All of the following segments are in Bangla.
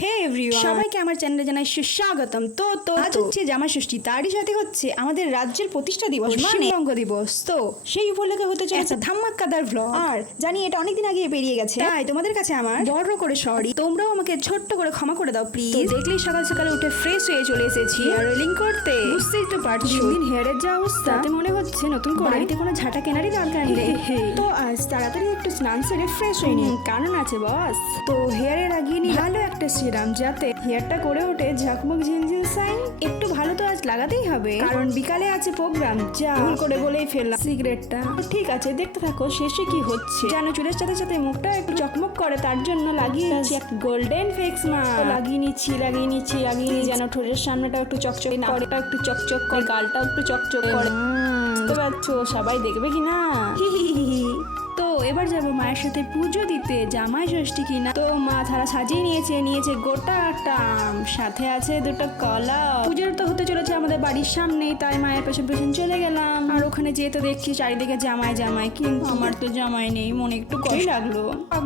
হে এভরিওয়ান, সবাইকে আমার চ্যানেলে জানাই সুস্বাগতম। তো আজ হচ্ছে জামাই ষষ্ঠী, তারই সাথে হচ্ছে আমাদের রাজ্যের প্রতিষ্ঠা দিবস, পশ্চিমবঙ্গ দিবস। তো সেই উপলক্ষে হতে চলেছে ধামাকাদার ভ্লগ। আর জানি এটা অনেকদিন আগে বেরিয়ে গেছে, তাই তোমাদের কাছে আমার বড় করে সরি। তোমরাও আমাকে ছোট্ট করে ক্ষমা করে দাও প্লিজ। দেখলেই সকাল সকালে উঠে ফ্রেশ হয়ে চলে এসেছি হেয়ার অয়েলিং করতে। বুঝতেই তো পারছো দিন হেয়ারের যা অবস্থা, তাতে মনে হচ্ছে নতুন করে বাড়িতে কোনো ঝাঁটা কেনারই দরকার নেই। তো আজ তাড়াতাড়ি একটু স্নান সেরে ফ্রেশ হয়ে নিই, কারণ আছে বস। তো হেয়ারে লাগিয়ে নি ভালো একটা সিরাম, যাতে হেয়ারটা করে ওঠে ঝকমক ঝিলঝিল সাইন। একটু ভালো তো আজ লাগাতেই হবে, কারণ বিকালে আছে প্রোগ্রাম। যা ভুল করে বলেই ফেললাম সিগারেটটা। ঠিক আছে, দেখতে থাকো শেষে কি হচ্ছে। যেন চুলের সাথে সাথে মুখটা একটু চকমক করে, তার জন্য লাগিয়ে নিচ্ছি একটা গোল্ডেন ফেক্স মাস্ক। লাগিয়ে নিচ্ছি যেন ঠোঁটের সামনেটাও একটু চকচক, নাকটা একটু চকচক করে, গালটাও একটু চকচক করে। বুঝতে পারছো সবাই দেখবে কিনা? তো এবার যাবো মায়ের সাথে পুজো দিতে, জামাই ষষ্ঠী কিনা। তো মা থালা সাজিয়ে নিয়েছে গোটা একটা আম, সাথে আছে দুটো কলা। পুজোর তো হতে চলেছে আমাদের বাড়ির সামনেই, তাই মায়ের পেছন পেছন চলে গেলাম। আর ওখানে যেয়ে তো দেখছি চারিদিকে জামাই, কিন্তু আমার তো জামাই নেই। মনে একটু কষ্ট লাগলো,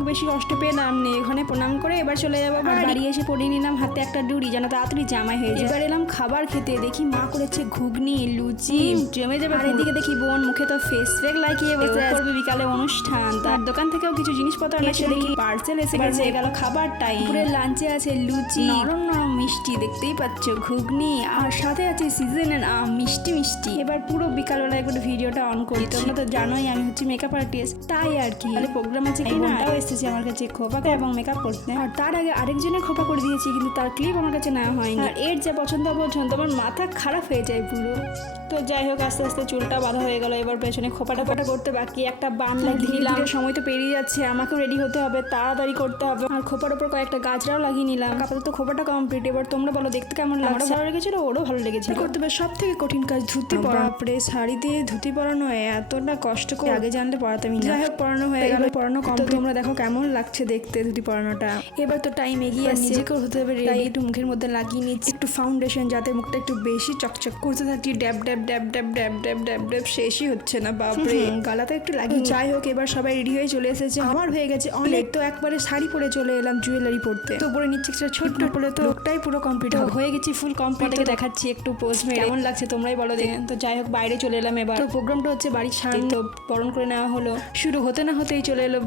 বেশি কষ্ট পেলাম নেই। ওখানে প্রণাম করে এবার চলে যাবো বাড়ি। এসে পড়িয়ে নিলাম হাতে একটা ডুরি, যেন তাড়াতাড়ি জামাই হয়ে যায়। এবার এলাম খাবার খেতে, দেখি মা করেছে ঘুগনি লুচি, জমে যাবে। আর এদিকে দেখি বোন মুখে তো ফেস প্যাক লাগিয়ে বসে করবে বিকালে অনুষ্ঠান। তার দোকান থেকেও কিছু জিনিসপত্র এসে দেখি পার্সেল এসে গেল। খাবার টাইম, পুরো লাঞ্চে আছে লুচি, নরম নরম মিষ্টি, দেখতেই পাচ্ছ ঘুগনি, আর সাথে আছে সিজনের আম, মিষ্টি। এবার পুরো বিকালবেলা একবার ভিডিওটা অন করি। তোমরা তো জানোই আমি হচ্ছে মেকআপ আর্টিস্ট, তাই আর কি প্রোগ্রাম আছে কিনা এসেছে আমার কাছে খোপা এবং মেকআপ করতে। আর তার আগে আরেকজনের খোপা করে দিয়েছি, কিন্তু তার ক্লিপ আমার কাছে নেওয়া হয়নি। আর এর যা পছন্দ আমার মাথা খারাপ হয়ে যায় পুরো। তো যাই হোক, আস্তে আস্তে চুলটা বাঁধা হয়ে গেল। এবার পেছনে খোপাটা করতে বাকি, একটা বান লাগিয়ে দিলাম। সময় তো পেরিয়ে যাচ্ছে, আমাকেও রেডি হতে হবে, তাড়াতাড়ি করতে হবে। আর খোপার উপর কয়েকটা গাছরাও লাগিয়ে নিলাম। আপাতত খোপাটা কমপ্লিট। এবার তোমরা বলো দেখতে কেমন লাগছে? ভালো লেগেছিল, ওরও ভালো লেগেছিল। করতে হবে সব থেকে কঠিন কাজ ধুতি পরানো। শাড়ি দিয়ে ধুতি পরানো এতটা কষ্ট করে আগে জানলে পরাতামই না। যাই হোক, পরানো হয়ে গেল, পরানো কমপ্লিট। তোমরা দেখো কেমন লাগছে দেখতে ধুতি পরানোটা। এবার তো টাইম এগিয়ে আসছে, নিজেকেও হতে হবে রেডি। একটু মুখের মধ্যে লাগিয়ে নিচ্ছি একটু ফাউন্ডেশন, যাতে মুখটা একটু বেশি চকচক করতে থাকি। ড্যাব শেষই হচ্ছে না, বাপরে। গালাতে একটু লাগিয়ে। যাই হোক, এবার সবাই রেডি হয়ে চলে এসেছে। আমার হয়ে গেছে অনেক। তো একবারে শাড়ি পরে চলে এলাম জুয়েলারি পড়তে। তো পরে নিচ্ছে একটা ছোট্ট বলে, তো লোকটাই পুরো কমপ্লিট হয়ে গেছি, ফুল কমপ্লিট। দেখাচ্ছি একটু পোজ মেরে কেমন লাগছে তোমরাই বলো দেখে। তো যাই হোক, বাইরে চলে এলাম এবার। তো প্রোগ্রামটা হচ্ছে বাড়ির সামনে, তো বরণ করে নেওয়া হলো। শুরু হতে না হতেই চলে এলো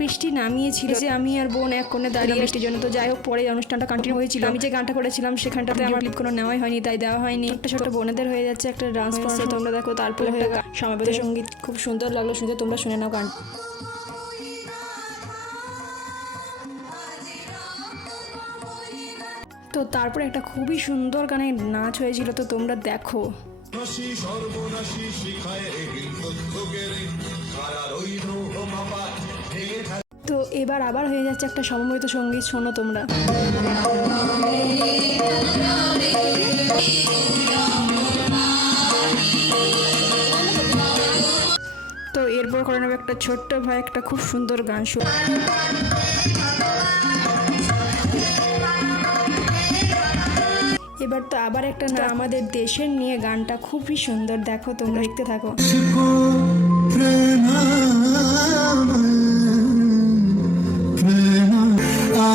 বৃষ্টি নামিয়েছিল, যে আমি আর বোন এক কোণে দাঁড়িয়ে বৃষ্টির জন্য। তো যাই হোক, পরে অনুষ্ঠানটা কন্টিনিউ হয়েছিল। আমি যে গানটা করেছিলাম সেখানটাতে আমার ক্লিপ কোনো নেওয়াই হয়নি, তাই দেওয়া হয়নি। একটা ছোট বোনেদের হয়ে যাচ্ছে একটা ডান্স, তোমরা দেখো। তারপরে সমাবেত সঙ্গীত খুব সুন্দর লাগলো শুনতে, তোমরা শুনে নাও গান। তো তারপরে একটা খুবই সুন্দর গানে নাচ হয়েছিল, তো তোমরা দেখো। তো এবার আবার হয়ে যাচ্ছে একটা সমবেত সঙ্গীত, শোনো তোমরা। তো এরপর করে নেবে একটা ছোট্ট ভাই একটা খুব সুন্দর গান। এবার তো আবার একটা না আমাদের দেশের নিয়ে গানটা খুবই সুন্দর, দেখো তোমরা দেখতে থাকো।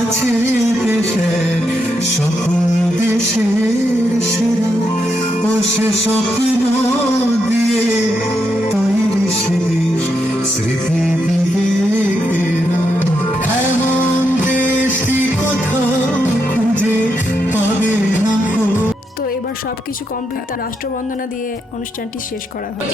আছে দেশের সকল দেশের সেরা ও সে স্বপ্ন দিয়ে তৈরি শেষ স্মৃতি দিয়ে এমন দেশটি কোথাও খুঁজে পাবে না। তো এবার সবকিছু কমপ্লিট, তার রাষ্ট্রবন্দনা দিয়ে অনুষ্ঠানটি শেষ করা হয়।